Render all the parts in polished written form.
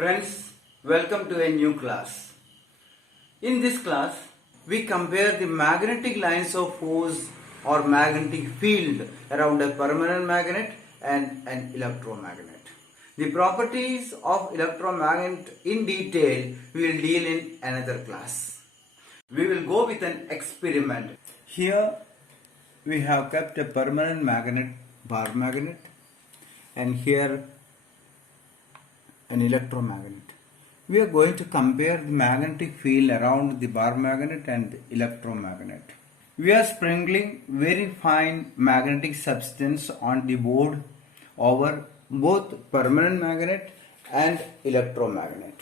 Friends, welcome to a new class. In this class, we compare the magnetic lines of force or magnetic field around a permanent magnet and an electromagnet. The properties of electromagnet in detail we will deal in another class. We will go with an experiment. Here we have kept a permanent magnet, bar magnet, and here an electromagnet. We are going to compare the magnetic field around the bar magnet and the electromagnet. We are sprinkling very fine magnetic substance on the board over both permanent magnet and electromagnet.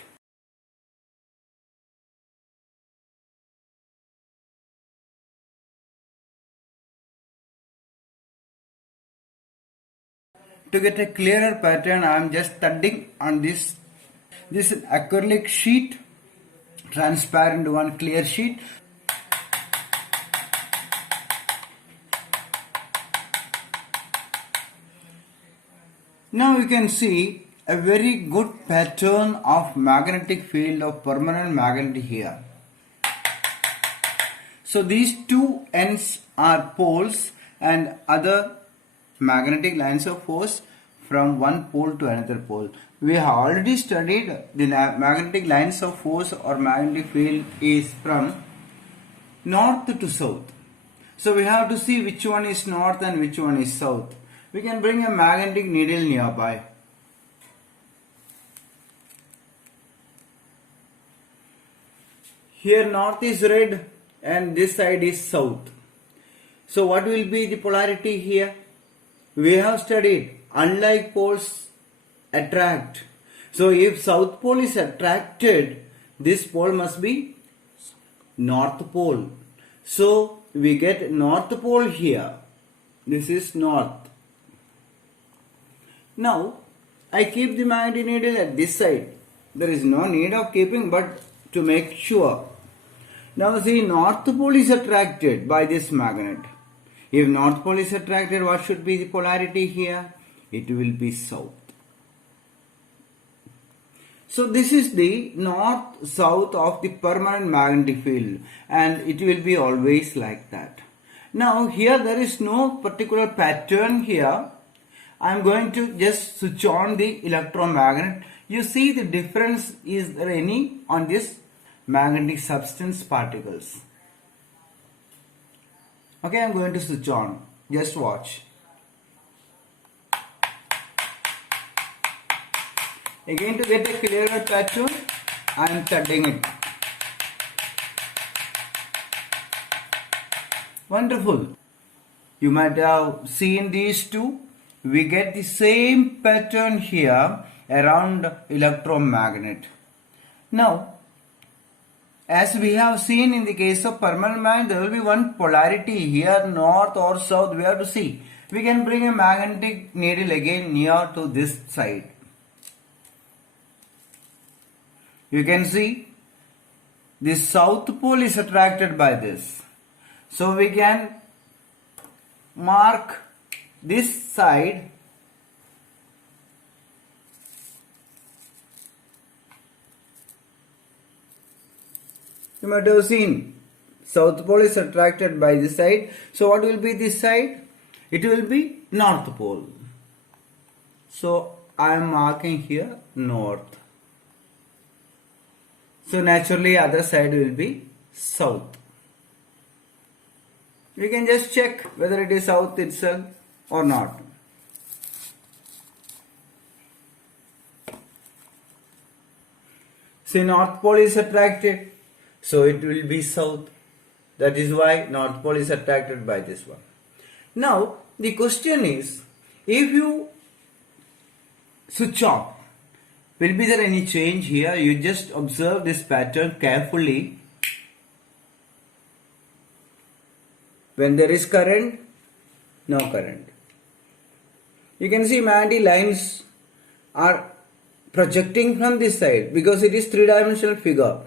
To get a clearer pattern, I am just studying on this acrylic sheet, transparent one, clear sheet. Now you can see a very good pattern of magnetic field of permanent magnet here. So these two ends are poles and other magnetic lines of force from one pole to another pole. We have already studied the magnetic lines of force or magnetic field is from north to south. So we have to see which one is north and which one is south. We can bring a magnetic needle nearby. Here north is red and this side is south. So what will be the polarity here? We have studied unlike poles attract. So if south pole is attracted, this pole must be north pole. So we get north pole here. This is north. Now I keep the magnetic needle at this side. There is no need of keeping, but to make sure. Now see, north pole is attracted by this magnet. If north pole is attracted, what should be the polarity here? It will be south. So this is the north-south of the permanent magnetic field, and it will be always like that. Now here there is no particular pattern here. I am going to just switch on the electromagnet. You see the difference, is there any on this magnetic substance particles? Okay, I am going to switch on. Just watch. Again, to get a clearer pattern, I am studying it. Wonderful. You might have seen these two. We get the same pattern here around electromagnet. Now, as we have seen in the case of permanent magnet, there will be one polarity here, north or south. We have to see. We can bring a magnetic needle again near to this side. You can see the south pole is attracted by this. So we can mark this side . You might have seen south pole is attracted by this side. So what will be this side? It will be north pole. So I am marking here north. So naturally other side will be south. You can just check whether it is south itself or not. See, north pole is attracted, so it will be south. That is why north pole is attracted by this one. Now the question is, if you switch on, will be there any change here? You just observe this pattern carefully. When there is current, no current. You can see magnetic lines are projecting from this side because it is three-dimensional figure.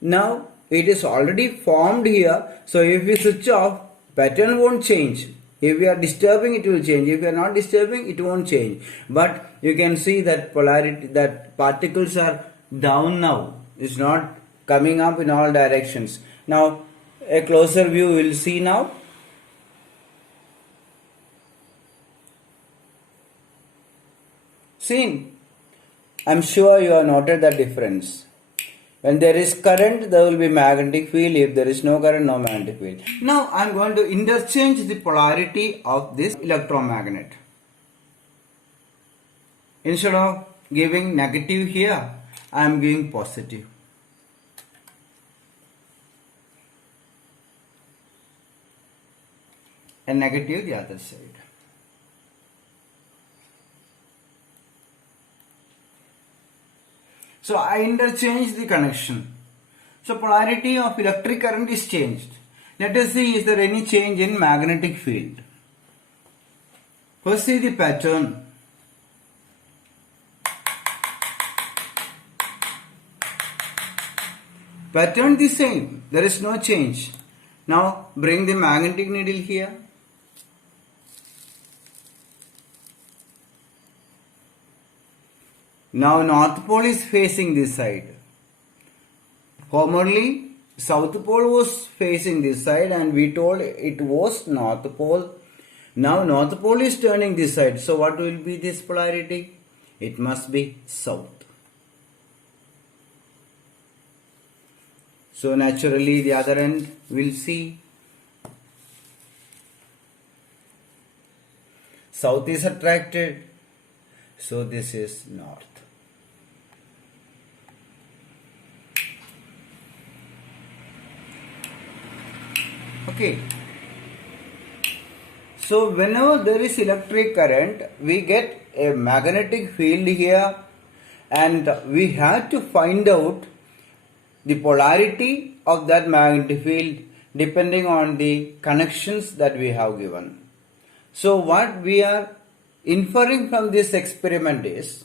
Now it is already formed here. So if we switch off, pattern won't change. If we are disturbing, it will change. If we are not disturbing, it won't change. But you can see that polarity, that particles are down now. It's not coming up in all directions. Now a closer view we'll see now. Seen? I'm sure you have noted the difference. When there is current, there will be magnetic field. If there is no current, no magnetic field. Now I'm going to interchange the polarity of this electromagnet. Instead of giving negative here, I am giving positive. And negative the other side. So I interchange the connection. So polarity of electric current is changed. Let us see, is there any change in magnetic field? First see the pattern. Pattern the same. There is no change. Now bring the magnetic needle here. Now North Pole is facing this side. Formerly South Pole was facing this side and we told it was North Pole. Now North Pole is turning this side. So what will be this polarity? It must be South. So naturally the other end will see. South is attracted. So this is North. Okay. So whenever there is electric current, we get a magnetic field here and we have to find out the polarity of that magnetic field depending on the connections that we have given. So what we are inferring from this experiment is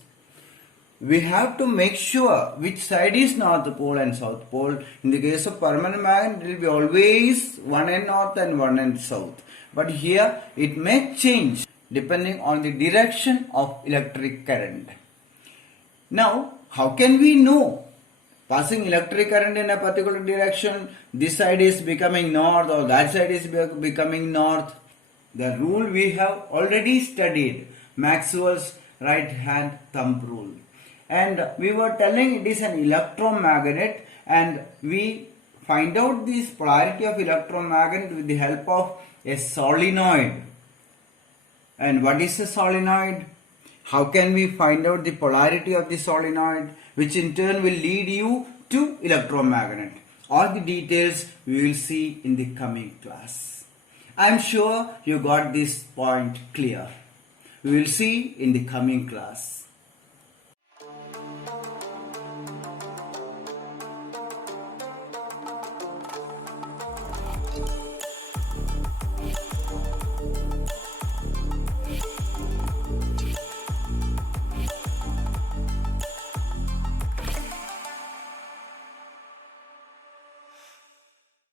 we have to make sure which side is North Pole and South Pole. In the case of permanent magnet, it will be always one end north and one end south. But here it may change depending on the direction of electric current. Now, how can we know? Passing electric current in a particular direction, this side is becoming north or that side is becoming north. The rule we have already studied, Maxwell's right hand thumb rule. And we were telling it is an electromagnet and we find out this polarity of electromagnet with the help of a solenoid. And what is a solenoid? How can we find out the polarity of the solenoid, which in turn will lead you to electromagnet? All the details we will see in the coming class. I am sure you got this point clear. We will see in the coming class.